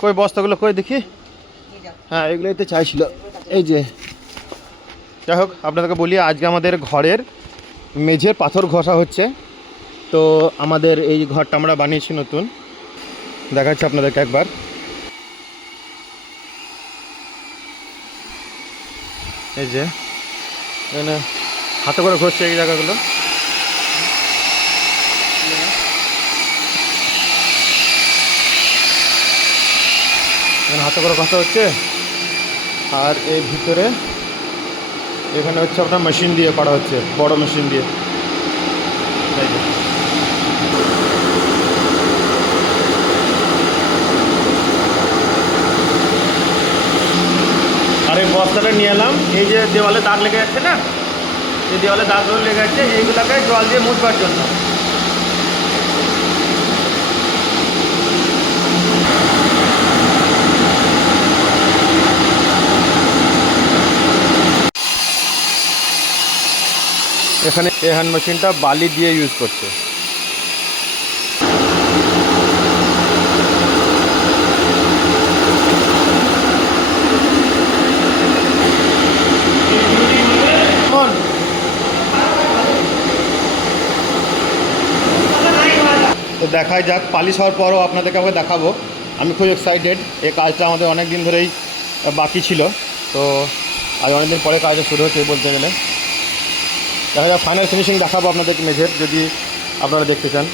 কই বস্তাগুলো কই দেখি। হ্যাঁ এগুলোই তো চাইছিল। এই যে যাই হোক আপনাদেরকে বলি, আজকে আমাদের ঘরের মেঝের পাথর ঘষা হচ্ছে। তো আমাদের এই ঘরটা আমরা বানিয়েছি নতুন, দেখাচ্ছি আপনাদেরকে একবার। এই যে এখানে হাতে করে ঘষছে এই জায়গাগুলো। এখানে হাতে করে ঘষা হচ্ছে। আর এই ভিতরে এখানে হচ্ছে আপনার মেশিন দিয়ে করা হচ্ছে, বড় মেশিন দিয়ে। আর এই বস্তাটা নিয়ে এলাম, এই যে দেওয়ালে দাগ লেগে যাচ্ছে না, এই দেওয়ালে দাগগুলো লেগে যাচ্ছে, এইগুলোকে জল দিয়ে মুছবার জন্য। এখানে এই হ্যান্ড মেশিনটা বালি দিয়ে ইউজ করছে। তো দেখাই যাক, পালিশ হওয়ার পরও আপনাদেরকে আমাকে দেখাবো। আমি খুব এক্সাইটেড, এই কাজটা আমাদের অনেক দিন ধরেই বাকি ছিল। তো আজ অনেক দিন পরে কাজটা শুরু হচ্ছে বলতে গেলে। দেখা যাক, ফাইনাল ফিনিশিং দেখাবো আপনাদেরকে মেঝের, যদি আপনারা দেখতে চান।